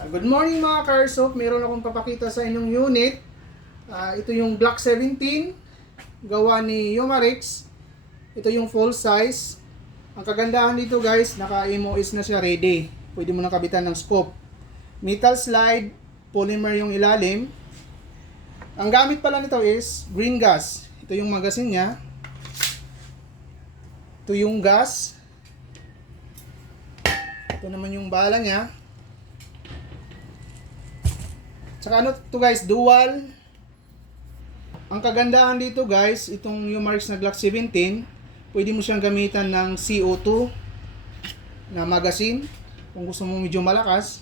Good morning mga Karsop, meron akong papakita sa inyong unit. Ito yung Glock 17, gawa ni Yomarix. Ito yung full size. Ang kagandahan dito guys, naka-MOS na siya, ready. Pwede mo na kabitan ng scope. Metal slide, polymer yung ilalim. Ang gamit pala nito is green gas. Ito yung magazine niya. Ito yung gas. Ito naman yung bala niya. Tsaka ano to guys, dual. Ang kagandahan dito guys, itong Yomarix na Glock 17, pwede mo siyang gamitan ng CO2 na magazine. Kung gusto mo medyo malakas,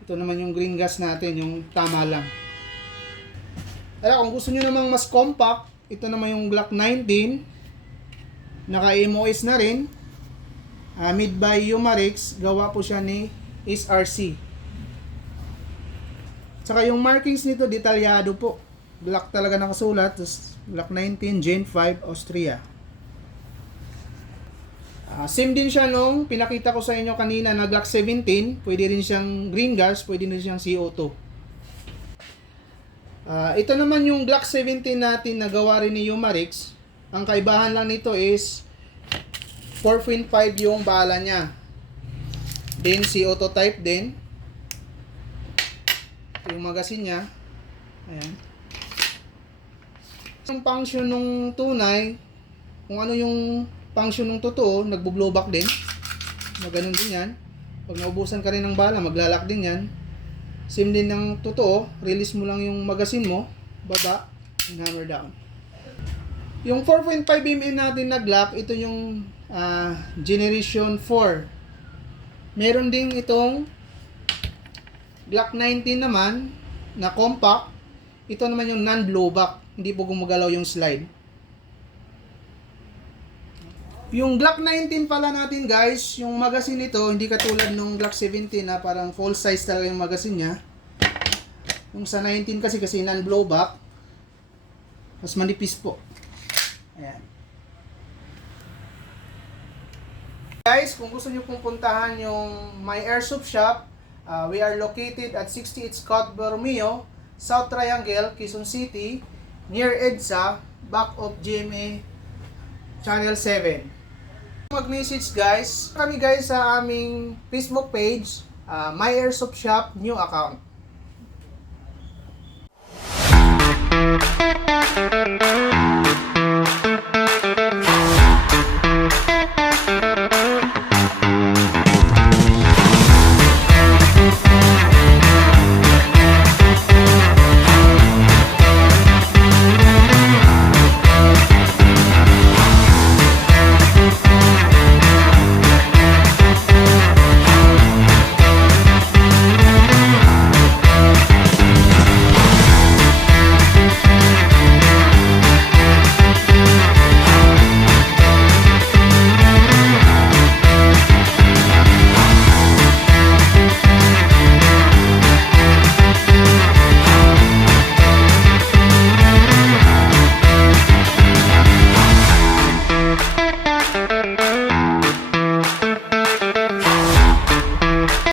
ito naman yung green gas natin, yung tama lang. Kaya kung gusto nyo namang mas compact, ito naman yung Glock 19. Naka-MOS na rin. Made by Yomarix, gawa po siya ni SRC. Saka yung markings nito detalyado po. Glock talaga nakasulat. Tapos Glock 19 Gen 5 Austria. Same din siya nung pinakita ko sa inyo kanina na Glock 17. Pwede rin siyang green gas, pwede rin siyang CO2. Ito naman yung Glock 17 natin na gawa rin ni Yomarix. Ang kaibahan lang nito is 4.5 yung bala niya. Then CO2 type din. Yung magazine niya. Ayan. Yung function nung tunay, kung ano yung function nung totoo, nagbo-blowback din. Maganon din yan. Pag naubusan ka rin ng bala, maglalak din yan. Same din ng totoo, release mo lang yung magazine mo, baba, and hammer down. Yung 4.5mm natin na Glock, ito yung Generation 4. Meron din itong Glock 19 naman na compact. Ito naman yung non-blowback, hindi po gumagalaw yung slide. Yung Glock 19 pala natin guys, yung magazine nito hindi katulad nung Glock 17 na parang full size talaga yung magazine niya. Yung sa 19 kasi non-blowback, mas manipis po. Ayan. Guys, kung gusto niyo pong puntahan yung My Airsoft Shop, we are located at 68 Scott Borromeo, South Triangle, Quezon City, near EDSA, back of GMA Channel 7. Mag-message guys, kami guys sa aming Facebook page, My Airsoft Shop, new account.